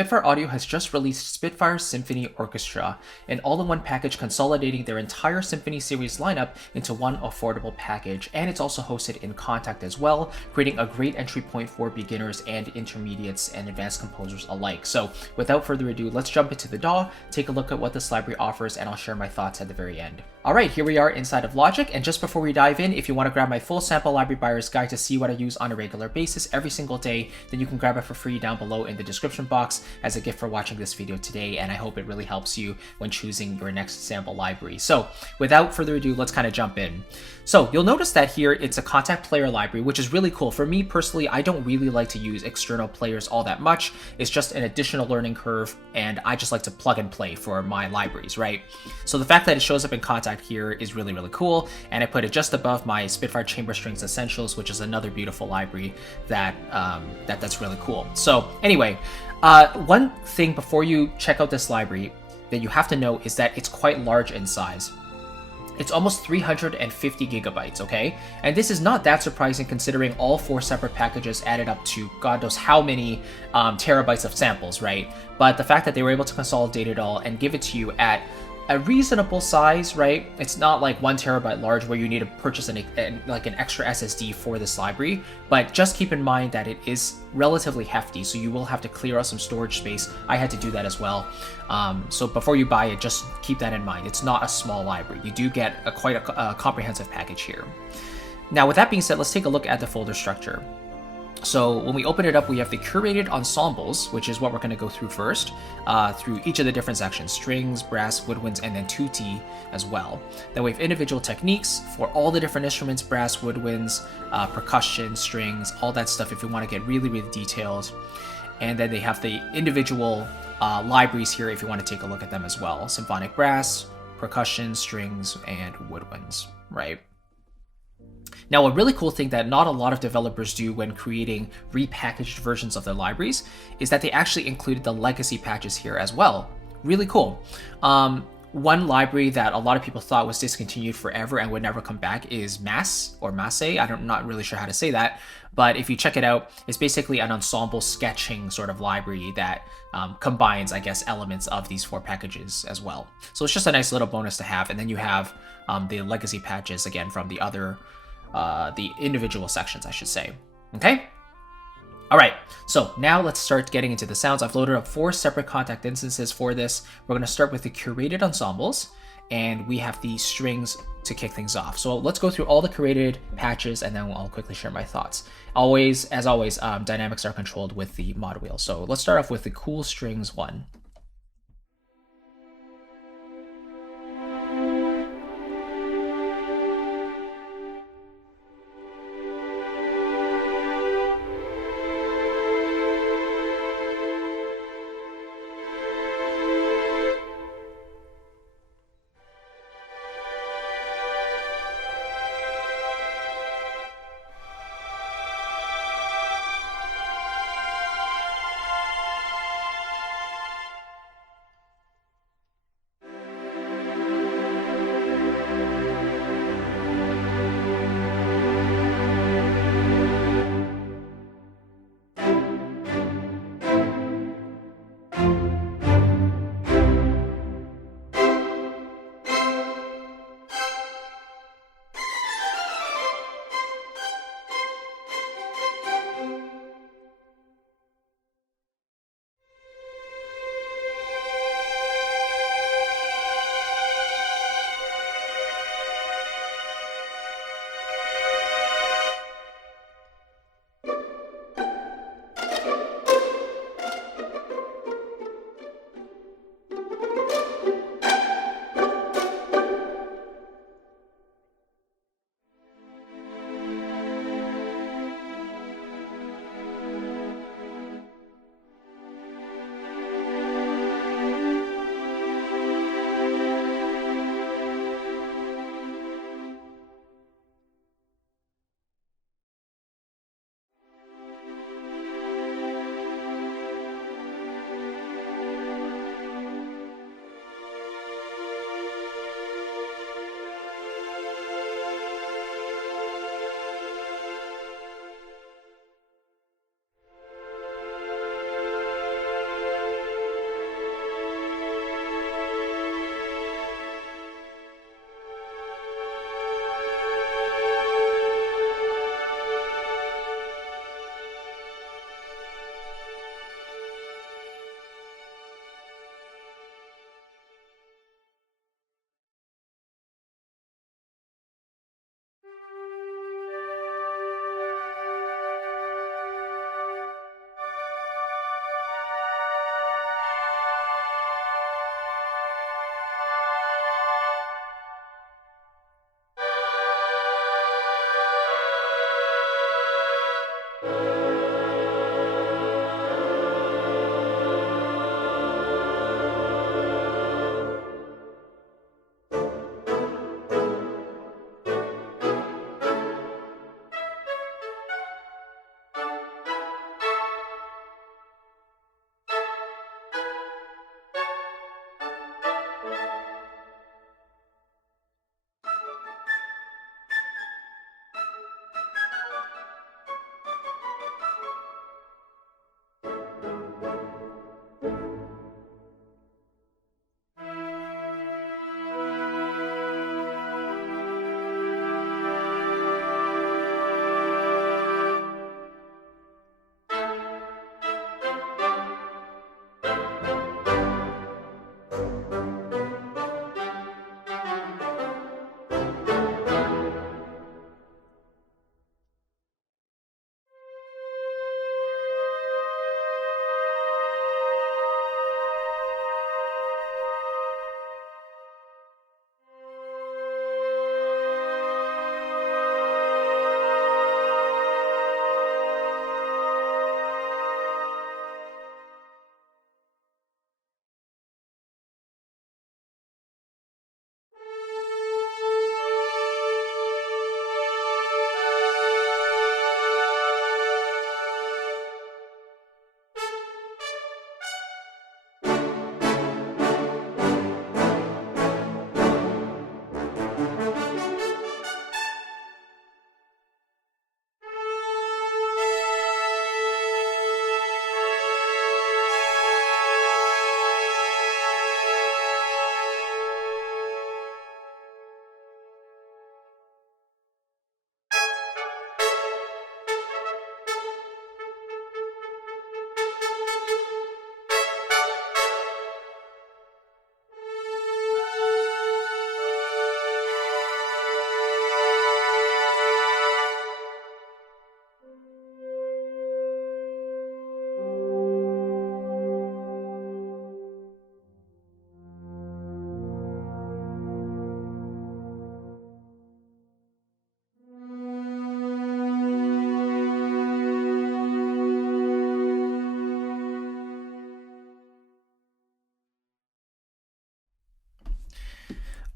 Spitfire Audio has just released Spitfire Symphony Orchestra, an all-in-one package consolidating their entire Symphony series lineup into one affordable package, and it's also hosted in Kontakt as well, creating a great entry point for beginners and intermediates and advanced composers alike. So without further ado, let's jump into the DAW, take a look at what this library offers, and I'll share my thoughts at the very end. Alright, here we are inside of Logic, and just before we dive in, if you want to grab my full sample library buyer's guide to see what I use on a regular basis every single day, then you can grab it for free down below in the description box as a gift for watching this video today, and I hope it really helps you when choosing your next sample library. So without further ado, let's kind of jump in. So you'll notice that here it's a Kontakt player library, which is really cool. For me personally, I don't really like to use external players all that much. It's just an additional learning curve, and I just like to plug and play for my libraries, right? So the fact that it shows up in Kontakt here is really, really cool, and I put it just above my Spitfire Chamber Strings Essentials, which is another beautiful library that's really cool. So anyway, one thing before you check out this library that you have to know is that it's quite large in size. It's almost 350 gigabytes, okay? And this is not that surprising considering all 4 separate packages added up to God knows how many terabytes of samples, right? But the fact that they were able to consolidate it all and give it to you at a reasonable size, right? It's not like 1 terabyte large where you need to purchase an extra SSD for this library, but just keep in mind that it is relatively hefty, so you will have to clear out some storage space. I had to do that as well. So before you buy it, just keep that in mind. It's not a small library. You do get quite a comprehensive package here. Now, with that being said, let's take a look at the folder structure. So when we open it up, we have the curated ensembles, which is what we're going to go through first, through each of the different sections: strings, brass, woodwinds, and then tutti as well. Then we have individual techniques for all the different instruments: brass, woodwinds, percussion, strings, all that stuff if you want to get really, really detailed. And then they have the individual libraries here if you want to take a look at them as well: symphonic brass, percussion, strings, and woodwinds, right? Now, a really cool thing that not a lot of developers do when creating repackaged versions of their libraries is that they actually included the legacy patches here as well. Really cool. One library that a lot of people thought was discontinued forever and would never come back is Mass, or Masse. I'm not really sure how to say that, but if you check it out, it's basically an ensemble sketching sort of library that combines, I guess, elements of these 4 packages as well. So it's just a nice little bonus to have. And then you have the legacy patches again from the other the individual sections, I should say. Okay? Alright, so now let's start getting into the sounds. I've loaded up 4 separate Kontakt instances for this. We're going to start with the curated ensembles, and we have the strings to kick things off. So let's go through all the curated patches, and then I'll quickly share my thoughts. As always, dynamics are controlled with the mod wheel. So let's start off with the cool strings one.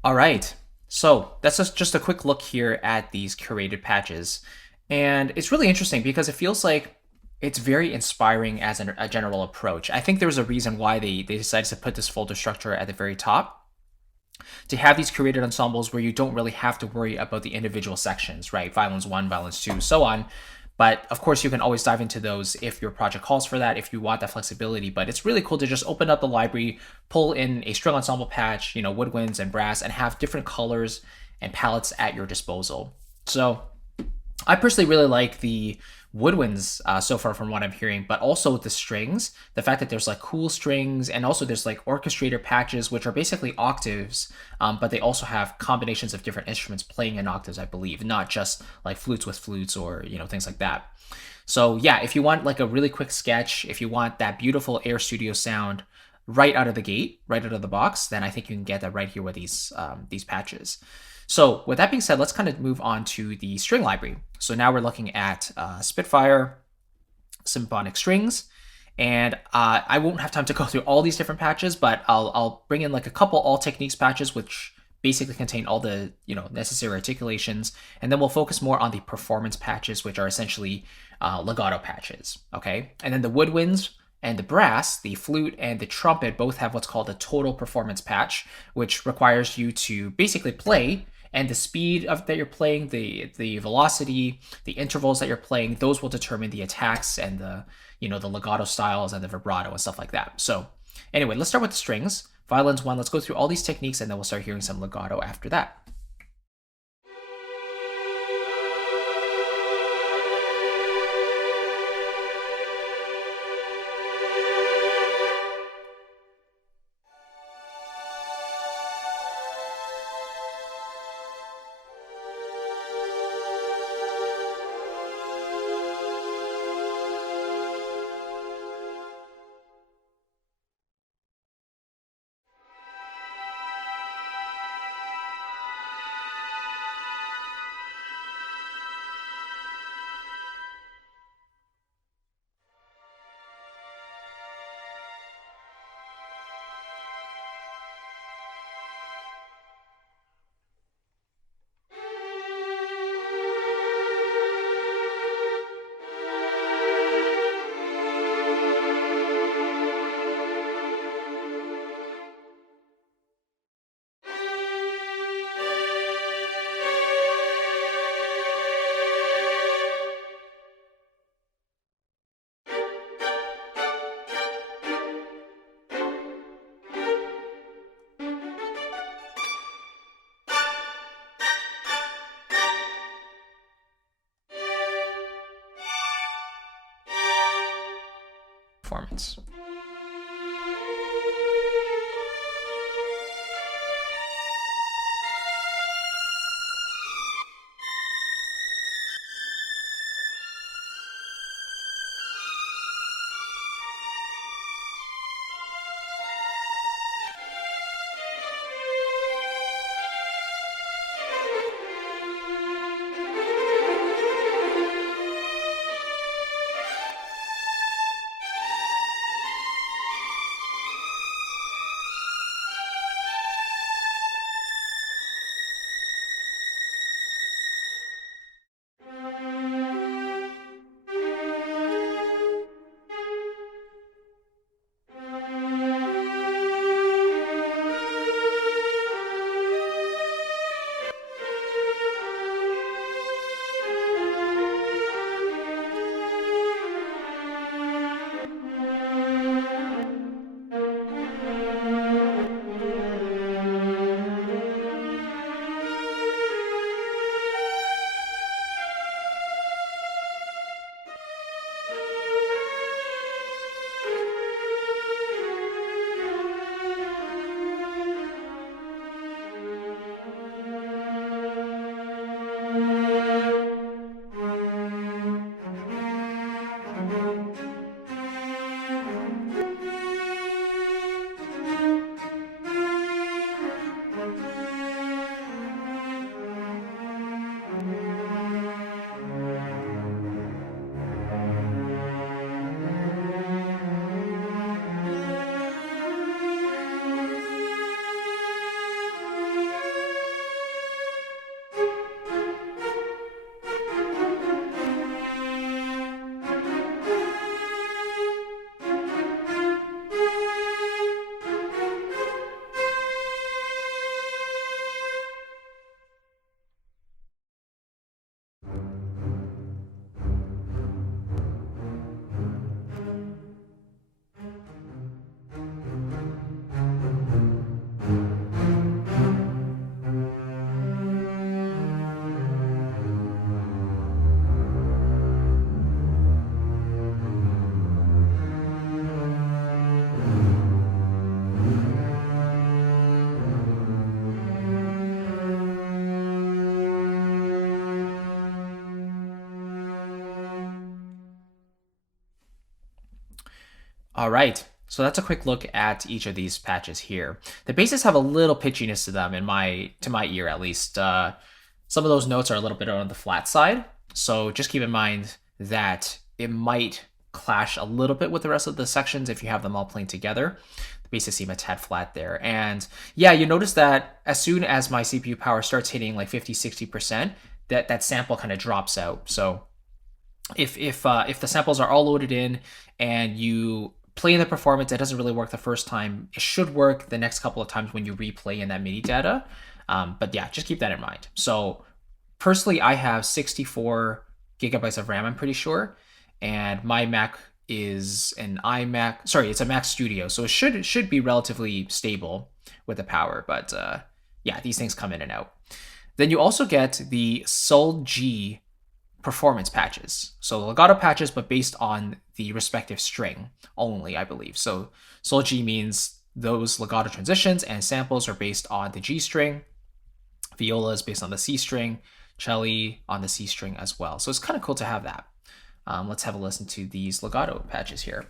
All right. So that's just a quick look here at these curated patches. And it's really interesting because it feels like it's very inspiring as a general approach. I think there's a reason why they decided to put this folder structure at the very top to have these curated ensembles where you don't really have to worry about the individual sections, right? Violins 1, violins 2, so on. But of course, you can always dive into those if your project calls for that, if you want that flexibility. But it's really cool to just open up the library, pull in a string ensemble patch, woodwinds and brass, and have different colors and palettes at your disposal. So I personally really like the woodwinds so far from what I'm hearing, but also the strings, the fact that there's like cool strings, and also there's like orchestrator patches, which are basically octaves, but they also have combinations of different instruments playing in octaves, I believe, not just like flutes with flutes or, things like that. So yeah, if you want like a really quick sketch, if you want that beautiful Air Studio sound right out of the gate, right out of the box, then I think you can get that right here with these patches. So with that being said, let's kind of move on to the string library. So now we're looking at Spitfire Symphonic Strings, and I won't have time to go through all these different patches, but I'll bring in like a couple all techniques patches, which basically contain all the necessary articulations, and then we'll focus more on the performance patches, which are essentially legato patches. Okay, and then the woodwinds and the brass, the flute and the trumpet, both have what's called a total performance patch, which requires you to basically play, and the speed that you're playing, the velocity, the intervals that you're playing, those will determine the attacks and the legato styles and the vibrato and stuff like that. So anyway, let's start with the strings. Violins 1, let's go through all these techniques and then we'll start hearing some legato after that. Performance. All right, so that's a quick look at each of these patches here. The basses have a little pitchiness to them, to my ear at least. Some of those notes are a little bit on the flat side, so just keep in mind that it might clash a little bit with the rest of the sections if you have them all playing together. The basses seem a tad flat there, and yeah, you notice that as soon as my CPU power starts hitting like 50-60%, that sample kind of drops out. So if the samples are all loaded in and you play in the performance, it doesn't really work the first time. It should work the next couple of times when you replay in that MIDI data. But yeah, just keep that in mind. So personally, I have 64 gigabytes of RAM, I'm pretty sure, and my Mac is an iMac. Sorry, it's a Mac Studio, so it should be relatively stable with the power. But yeah, these things come in and out. Then you also get the Sol G performance patches. So legato patches, but based on the respective string only, I believe. So Sol G means those legato transitions and samples are based on the G string. Viola is based on the C string. Cello on the C string as well. So it's kind of cool to have that. Let's have a listen to these legato patches here.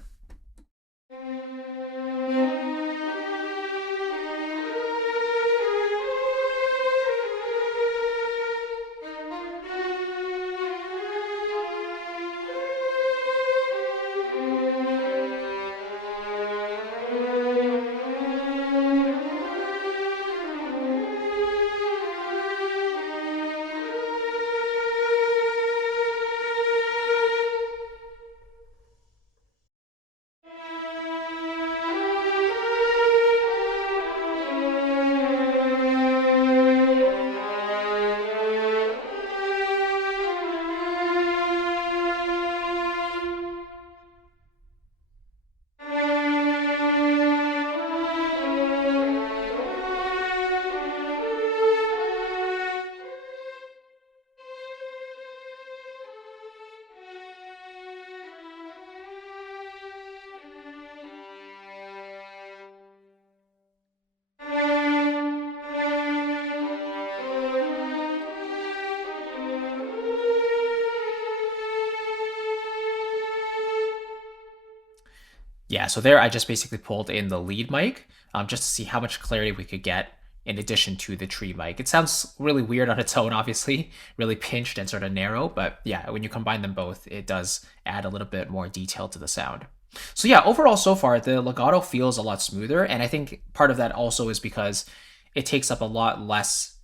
Yeah, so there I just basically pulled in the lead mic just to see how much clarity we could get in addition to the tree mic. It sounds really weird on its own, obviously, really pinched and sort of narrow, but yeah, when you combine them both, it does add a little bit more detail to the sound. So yeah, overall so far, the legato feels a lot smoother, and I think part of that also is because it takes up a lot less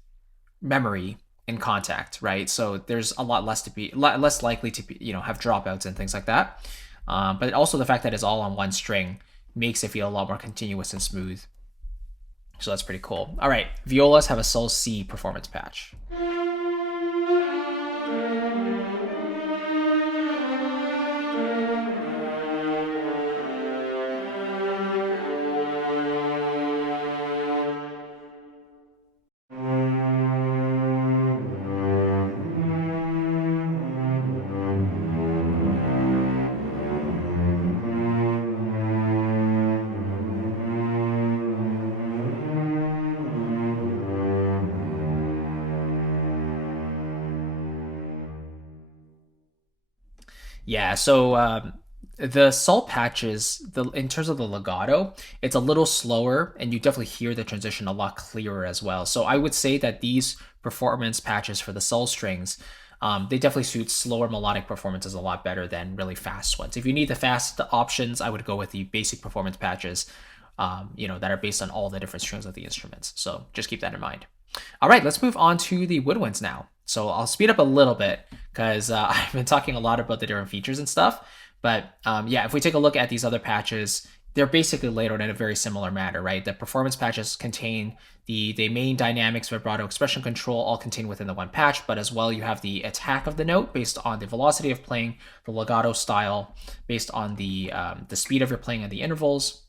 memory in contact, right? So there's a lot less likely to be, have dropouts and things like that. But also the fact that it's all on one string makes it feel a lot more continuous and smooth. So that's pretty cool. All right, violas have a Sol C performance patch. Yeah, so the Sol patches, in terms of the legato, it's a little slower, and you definitely hear the transition a lot clearer as well. So I would say that these performance patches for the Sol strings, they definitely suit slower melodic performances a lot better than really fast ones. If you need the fast options, I would go with the basic performance patches, that are based on all the different strings of the instruments. So just keep that in mind. All right, let's move on to the woodwinds now. So I'll speed up a little bit because I've been talking a lot about the different features and stuff. But yeah, if we take a look at these other patches, they're basically laid out in a very similar manner, right? The performance patches contain the main dynamics, vibrato, expression control, all contained within the one patch, but as well you have the attack of the note based on the velocity of playing, the legato style based on the speed of your playing and the intervals,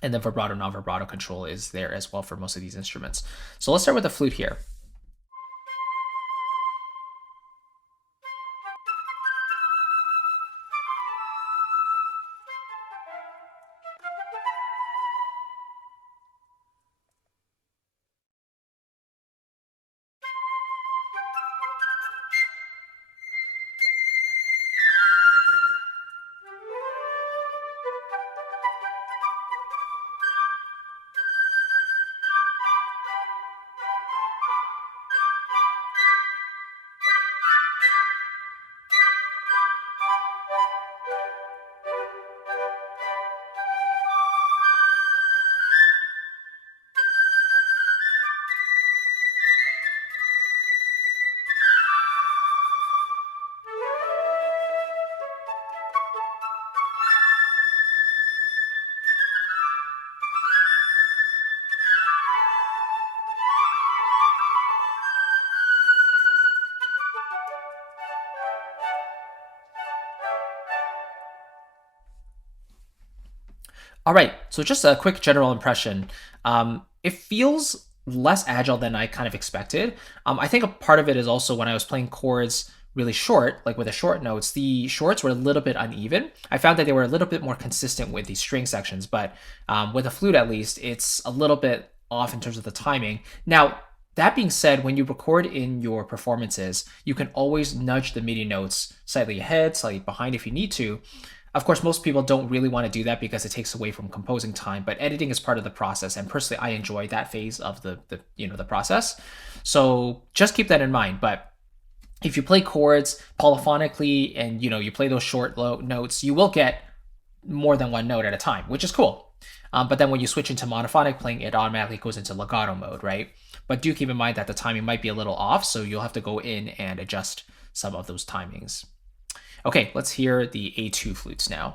and then vibrato, non-vibrato control is there as well for most of these instruments. So let's start with the flute here. All right, so just a quick general impression. It feels less agile than I kind of expected. I think a part of it is also when I was playing chords really short, like with the short notes, the shorts were a little bit uneven. I found that they were a little bit more consistent with the string sections, but with the flute at least, it's a little bit off in terms of the timing. Now, that being said, when you record in your performances, you can always nudge the MIDI notes slightly ahead, slightly behind if you need to. Of course, most people don't really want to do that because it takes away from composing time, but editing is part of the process, and personally, I enjoy that phase of the process. So just keep that in mind. But if you play chords polyphonically and you play those short low notes, you will get more than one note at a time, which is cool. But then when you switch into monophonic playing, it automatically goes into legato mode, right? But do keep in mind that the timing might be a little off, so you'll have to go in and adjust some of those timings. Okay, let's hear the A2 flutes now.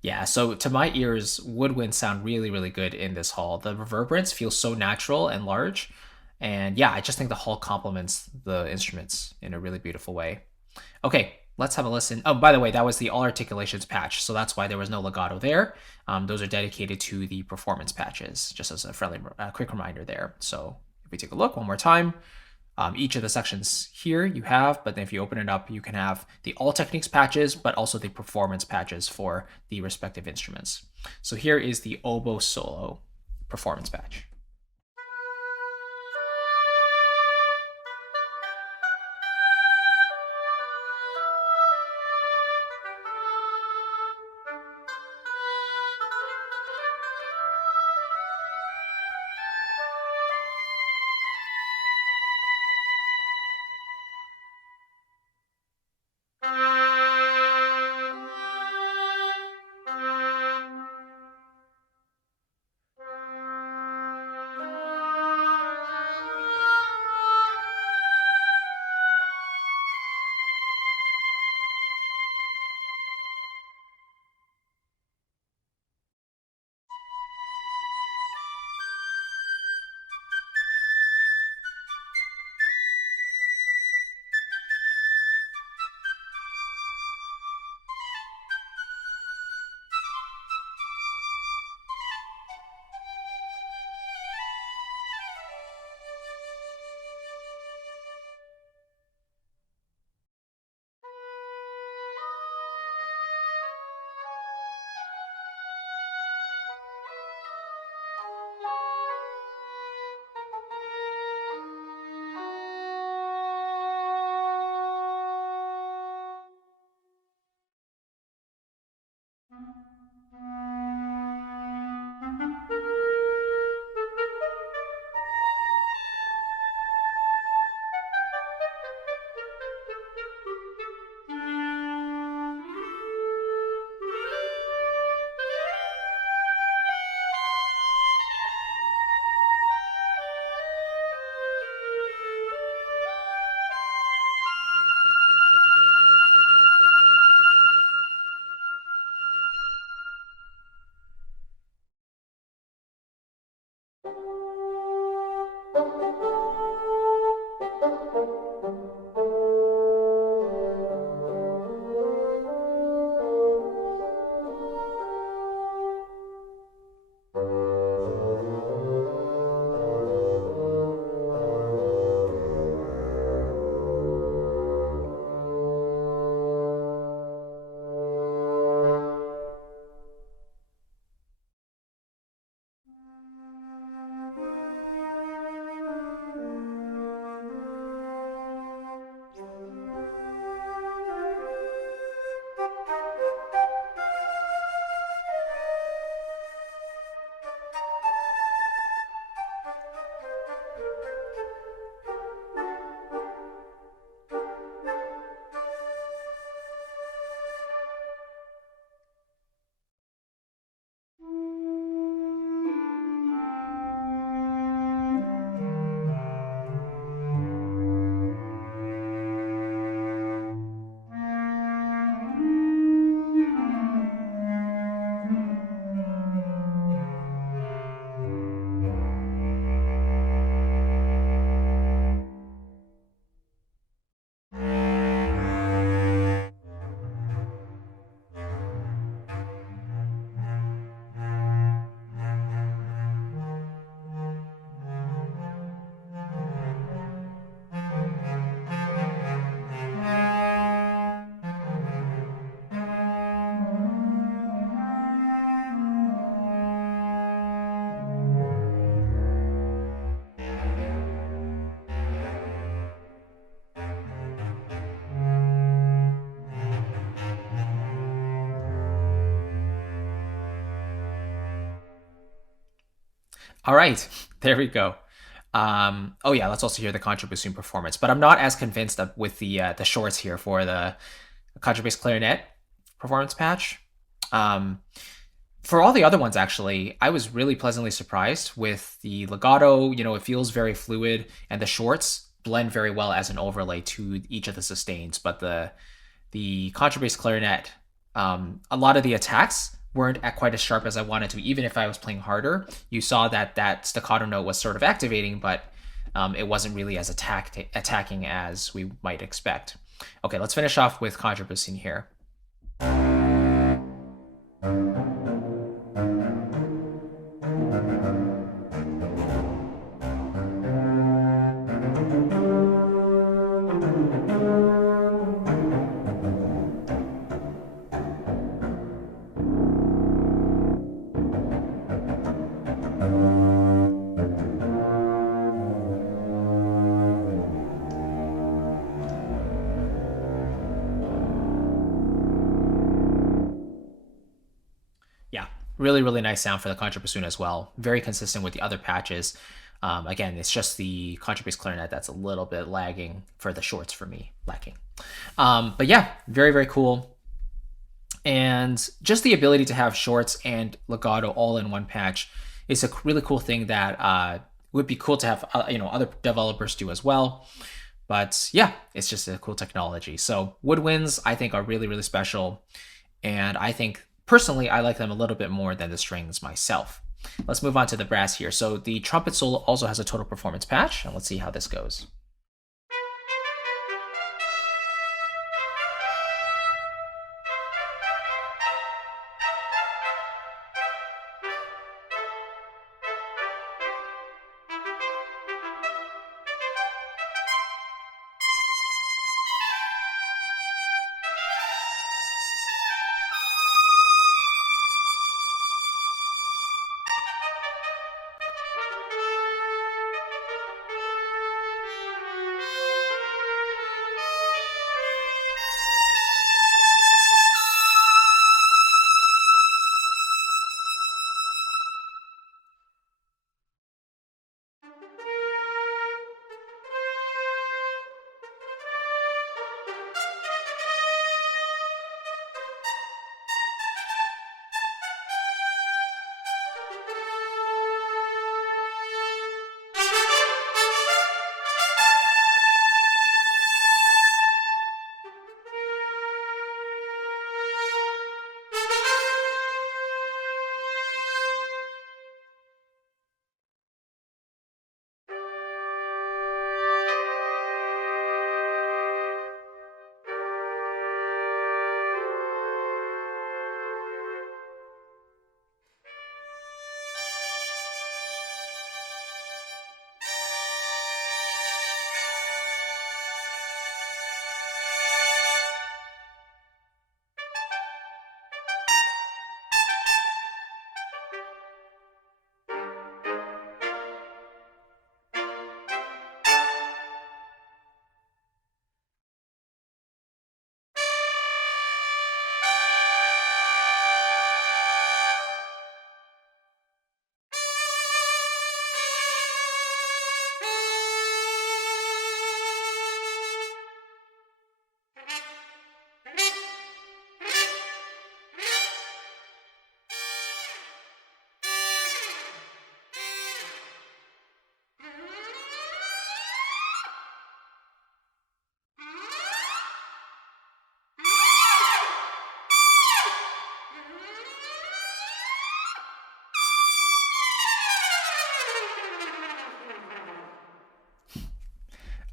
Yeah, so to my ears, woodwinds sound really, really good in this hall. The reverberance feels so natural and large. And yeah, I just think the hall complements the instruments in a really beautiful way. Okay, let's have a listen. Oh, by the way, that was the all articulations patch, so that's why there was no legato there. Those are dedicated to the performance patches, just as a friendly, quick reminder there. So if we take a look one more time, each of the sections here you have, but then if you open it up, you can have the all techniques patches, but also the performance patches for the respective instruments. So here is the oboe solo performance patch. All right, there we go. Oh yeah, let's also hear the contrabassoon performance. But I'm not as convinced with the shorts here for the contrabass clarinet performance patch. Um, for all the other ones, actually, I was really pleasantly surprised with the legato. You know, it feels very fluid, and the shorts blend very well as an overlay to each of the sustains. But the contrabass clarinet, a lot of the attacks weren't quite as sharp as I wanted to. Even if I was playing harder, you saw that that staccato note was sort of activating, but it wasn't really as attacking as we might expect. Okay, let's finish off with contrabassoon here. Yeah, really, really nice sound for the contrabassoon as well. Very consistent with the other patches. Again, it's just the contrabass clarinet that's a little bit lagging for the shorts for me, lacking. But yeah, very, very cool. And just the ability to have shorts and legato all in one patch is a really cool thing that would be cool to have other developers do as well. But yeah, it's just a cool technology. So woodwinds, I think, are really, really special. And I think personally, I like them a little bit more than the strings myself. Let's move on to the brass here. So the trumpet solo also has a total performance patch, and let's see how this goes.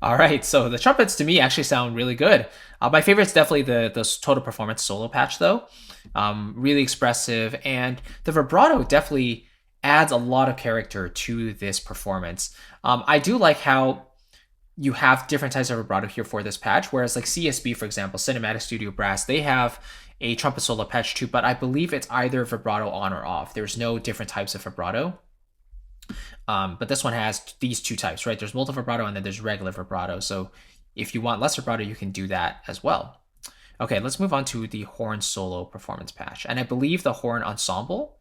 All right, so the trumpets to me actually sound really good. My favorite is definitely the total performance solo patch, though. Really expressive, and the vibrato definitely adds a lot of character to this performance. I do like how you have different types of vibrato here for this patch, whereas like CSB, for example, Cinematic Studio Brass, they have a trumpet solo patch too, but I believe it's either vibrato on or off. There's no different types of vibrato. But this one has these two types, right? There's multi vibrato and then there's regular vibrato. So if you want less vibrato, you can do that as well. Okay, let's move on to the horn solo performance patch. And I believe the horn ensemble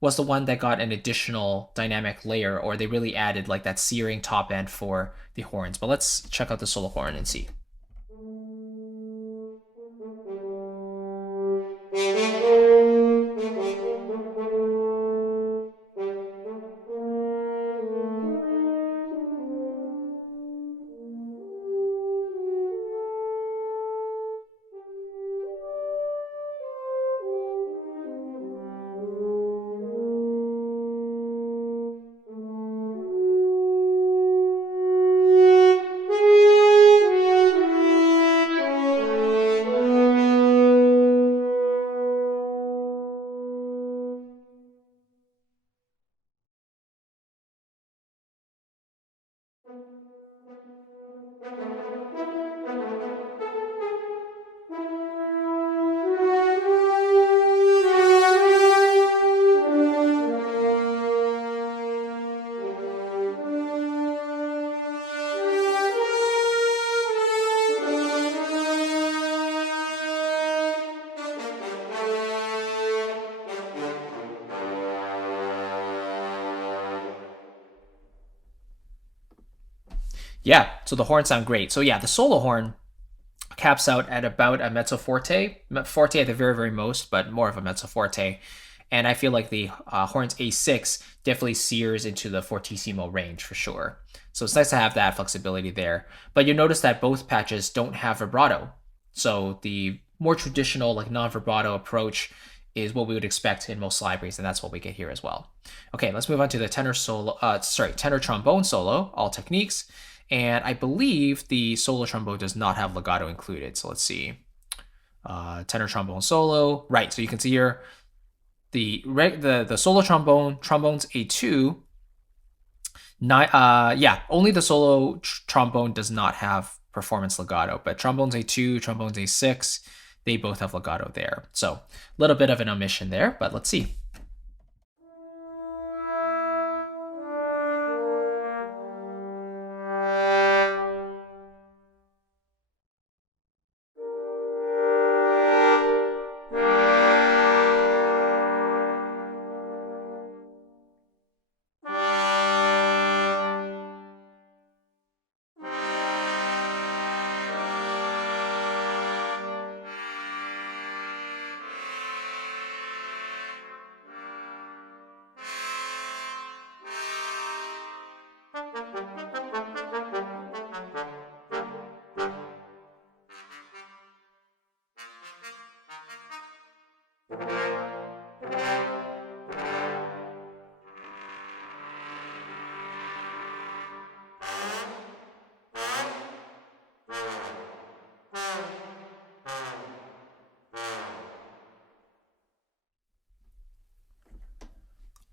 was the one that got an additional dynamic layer, or they really added like that searing top end for the horns. But let's check out the solo horn and see. Yeah, so the horns sound great. So yeah, the solo horn caps out at about a mezzo forte, forte at the very, very most, but more of a mezzo forte. And I feel like the horns A6 definitely sears into the fortissimo range for sure. So it's nice to have that flexibility there. But you'll notice that both patches don't have vibrato. So the more traditional, like non-vibrato approach is what we would expect in most libraries, and that's what we get here as well. Okay, let's move on to the tenor solo. Tenor trombone solo, all techniques. And I believe the solo trombone does not have legato included. So let's see. Tenor trombone solo. Right, so you can see here the solo trombone's A2. Only the solo trombone does not have performance legato, but trombones A2, trombones A6, they both have legato there. So a little bit of an omission there, but let's see.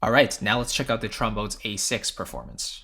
All right, now let's check out the trombone's A6 performance.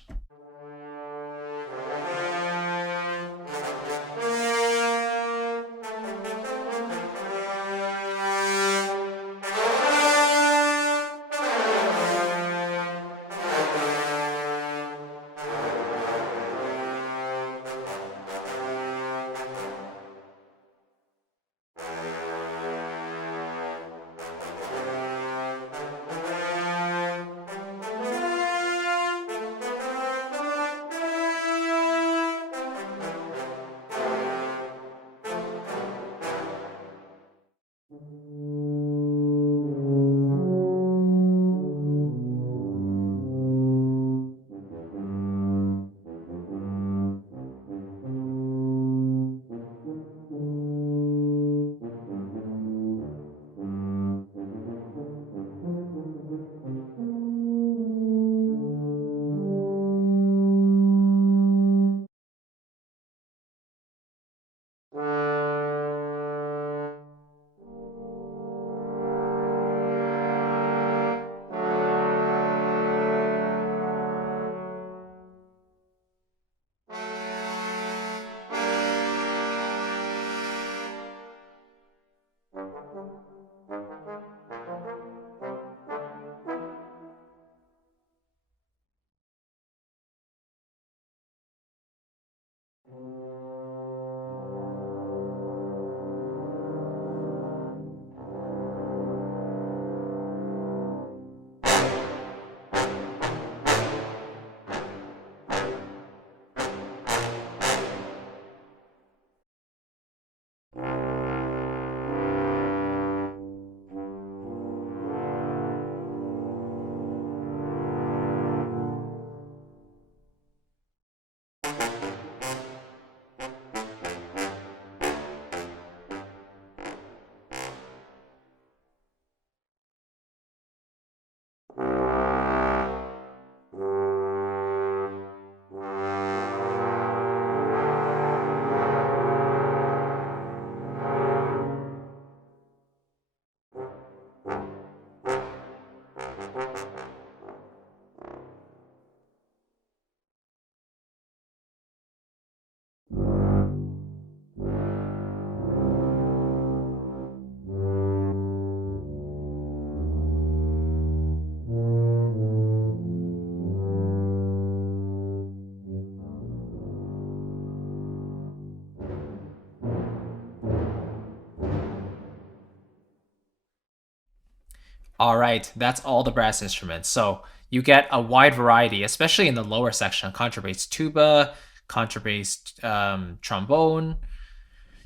All right, that's all the brass instruments. So you get a wide variety, especially in the lower section: contrabass tuba, contrabass trombone,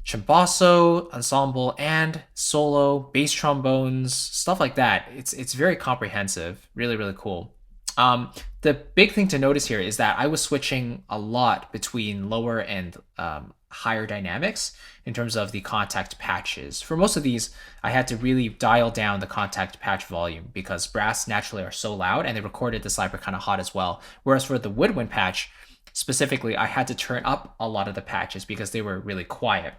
chimbasso, ensemble, and solo, bass trombones, stuff like that. It's very comprehensive, really really cool. The big thing to notice here is that I was switching a lot between lower and higher dynamics in terms of the contact patches. For most of these, I had to really dial down the contact patch volume because brass naturally are so loud, and they recorded the cypher kind of hot as well. Whereas for the woodwind patch, specifically, I had to turn up a lot of the patches because they were really quiet,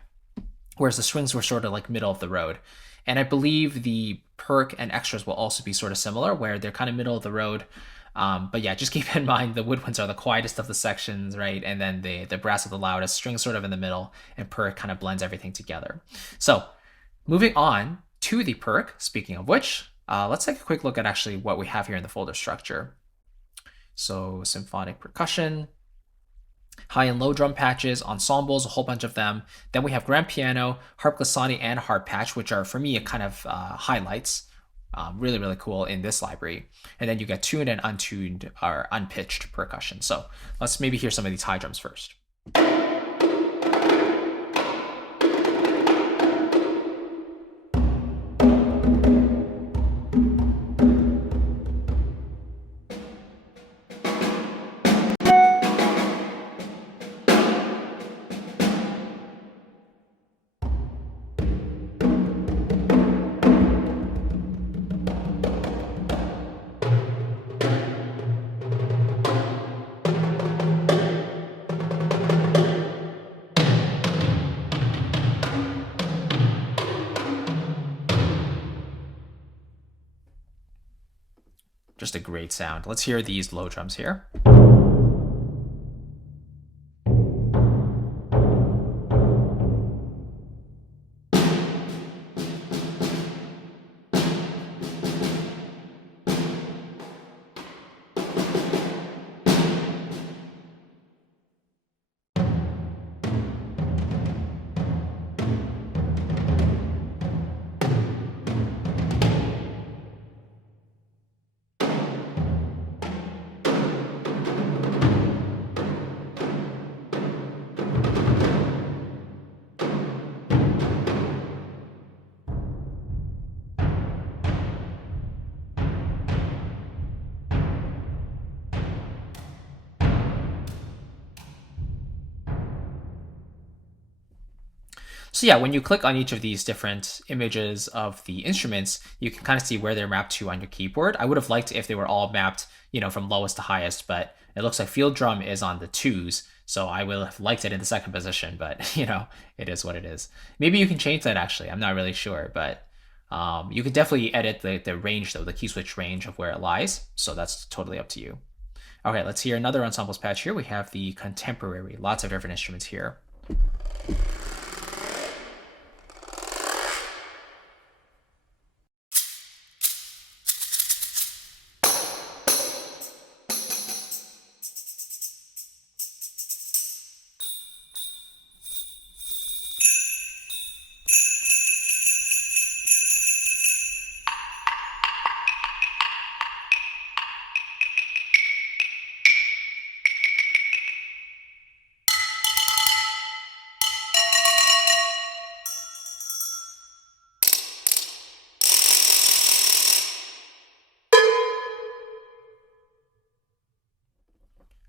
whereas the strings were sort of like middle of the road. And I believe the perk and extras will also be sort of similar, where they're kind of middle of the road. But yeah, just keep in mind the woodwinds are the quietest of the sections, right? And then the brass are the loudest, strings sort of in the middle, and perk kind of blends everything together. So moving on to the perk, speaking of which, let's take a quick look at actually what we have here in the folder structure. So Symphonic Percussion, high and low drum patches, ensembles, a whole bunch of them. Then we have grand piano, harp glissandi, and harp patch, which are for me kind of highlights. Really, really cool in this library. And then you get tuned and untuned or unpitched percussion. So let's maybe hear some of these high drums first. Just a great sound. Let's hear these low drums here. So yeah, when you click on each of these different images of the instruments, you can kind of see where they're mapped to on your keyboard. I would have liked if they were all mapped, from lowest to highest, but it looks like field drum is on the 2s, so I will have liked it in the second position, but it is what it is. Maybe you can change that actually. I'm not really sure, but you could definitely edit the range though, the key switch range of where it lies. So that's totally up to you. Okay, let's hear another ensembles patch here. We have the contemporary, lots of different instruments here.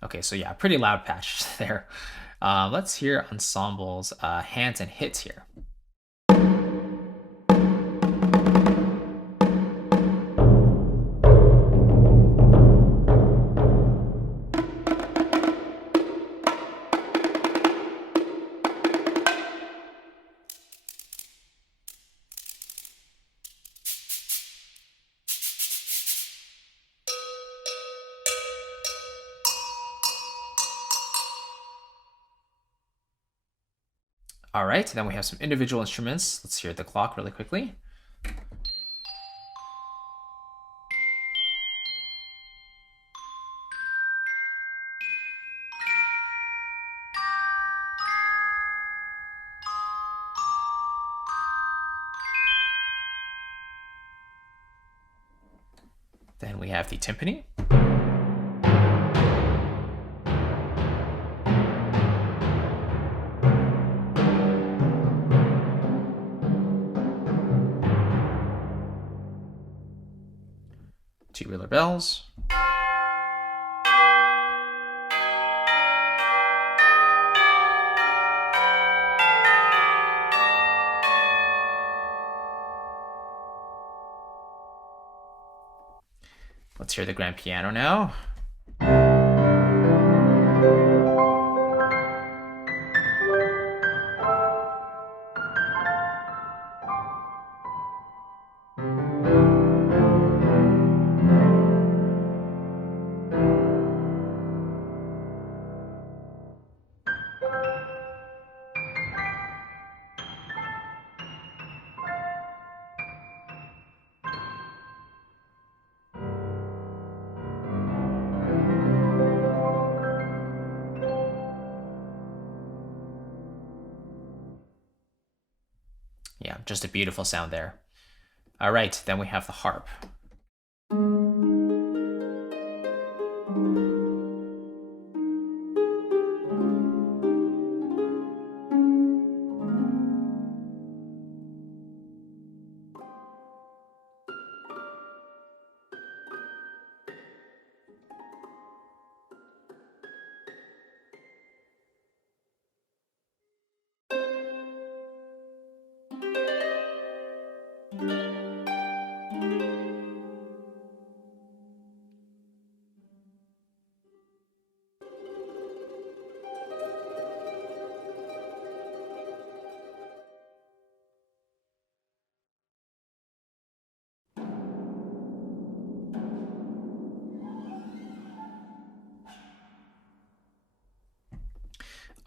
Okay, so yeah, pretty loud patch there. Let's hear ensembles, hands and hits here. All right, then we have some individual instruments. Let's hear the clock really quickly. Then we have the timpani. Tubular bells. Let's hear the grand piano now. Yeah, just a beautiful sound there. All right, then we have the harp.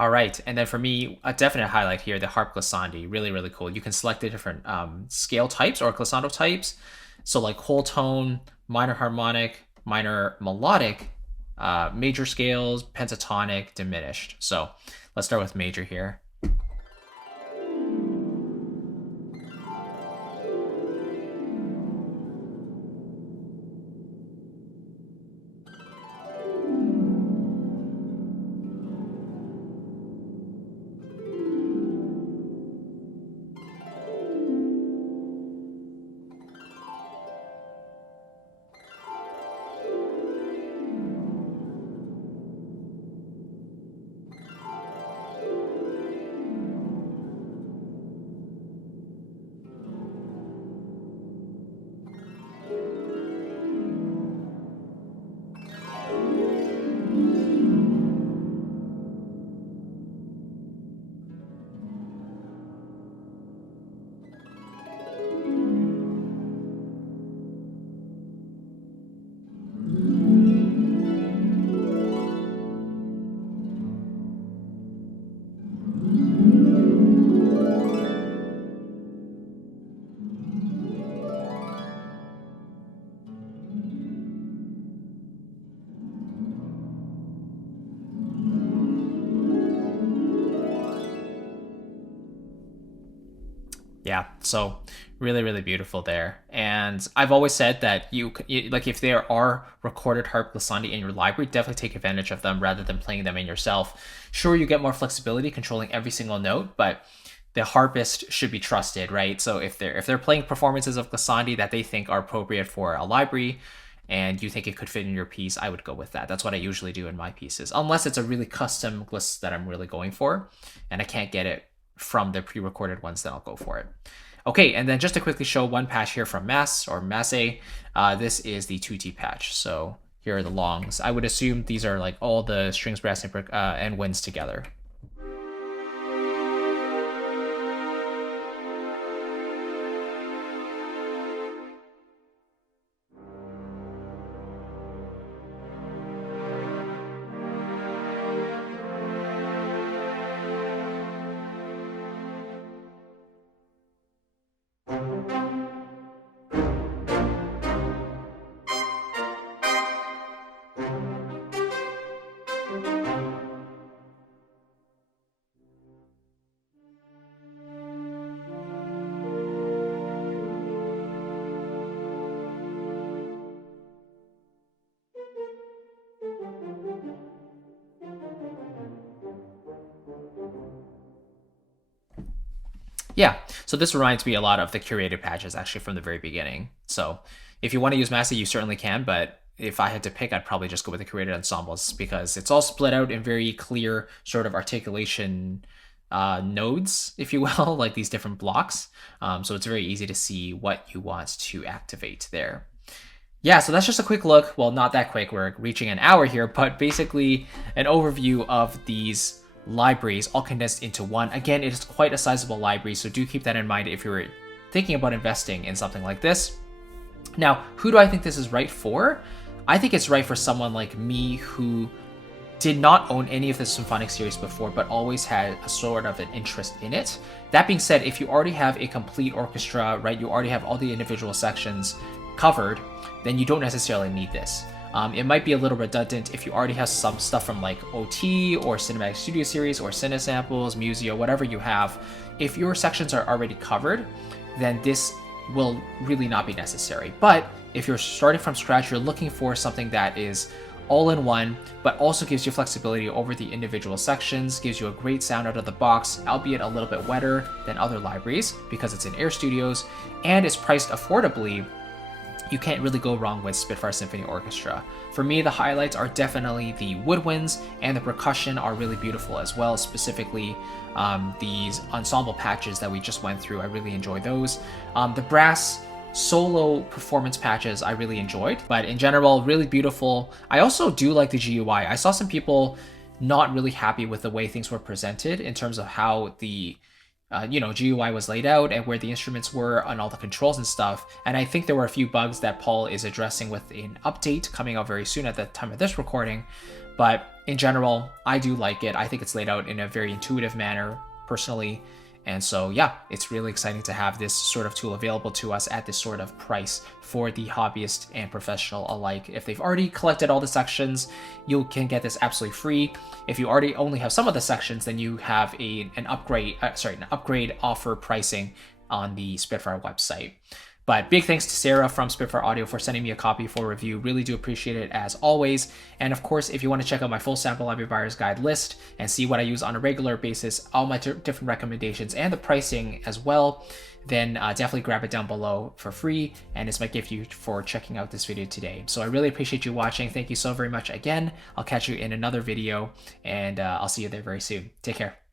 All right, and then for me, a definite highlight here, the harp glissandi, really, really cool. You can select the different scale types or glissando types. So like whole tone, minor harmonic, minor melodic, major scales, pentatonic, diminished. So let's start with major here. Yeah, so really, really beautiful there. And I've always said that like if there are recorded harp glissandi in your library, definitely take advantage of them rather than playing them in yourself. Sure, you get more flexibility controlling every single note, but the harpist should be trusted, right? So if they're playing performances of glissandi that they think are appropriate for a library, and you think it could fit in your piece, I would go with that. That's what I usually do in my pieces, unless it's a really custom gliss that I'm really going for, and I can't get it from the pre-recorded ones, then I'll go for it. Okay, and then just to quickly show one patch here from Mass or Masse, this is the tutti patch. So here are the longs. I would assume these are like all the strings, brass, and winds together. Yeah, so this reminds me a lot of the curated patches actually from the very beginning. So if you want to use MASI, you certainly can, but if I had to pick, I'd probably just go with the curated ensembles because it's all split out in very clear sort of articulation nodes, if you will, like these different blocks. So it's very easy to see what you want to activate there. Yeah, so that's just a quick look. Well, not that quick. We're reaching an hour here, but basically an overview of these libraries all condensed into one. Again, it is quite a sizable library, so do keep that in mind if you're thinking about investing in something like this. Now, who do I think this is right for? I think it's right for someone like me who did not own any of the symphonic series before, but always had a sort of an interest in it. That being said, if you already have a complete orchestra, right, you already have all the individual sections covered, then you don't necessarily need this. It might be a little redundant if you already have some stuff from like OT or Cinematic Studio Series or Cinesamples, Museo, whatever you have. If your sections are already covered, then this will really not be necessary. But if you're starting from scratch, you're looking for something that is all in one, but also gives you flexibility over the individual sections, gives you a great sound out of the box, albeit a little bit wetter than other libraries because it's in Air Studios, and is priced affordably, you can't really go wrong with Spitfire Symphony Orchestra. For me, the highlights are definitely the woodwinds, and the percussion are really beautiful as well, specifically these ensemble patches that we just went through. I really enjoy those. The brass solo performance patches I really enjoyed, but in general, really beautiful. I also do like the GUI. I saw some people not really happy with the way things were presented in terms of how the GUI was laid out and where the instruments were and all the controls and stuff. And I think there were a few bugs that Paul is addressing with an update coming out very soon at the time of this recording. But in general, I do like it. I think it's laid out in a very intuitive manner, personally. And so, yeah, it's really exciting to have this sort of tool available to us at this sort of price for the hobbyist and professional alike. If they've already collected all the sections, you can get this absolutely free. If you already only have some of the sections, then you have an upgrade offer pricing on the Spitfire website. But big thanks to Sarah from Spitfire Audio for sending me a copy for review. Really do appreciate it as always. And of course, if you want to check out my full sample library buyer's guide list and see what I use on a regular basis, all my different recommendations and the pricing as well, then definitely grab it down below for free. And it's my gift to you for checking out this video today. So I really appreciate you watching. Thank you so very much again. I'll catch you in another video, and I'll see you there very soon. Take care.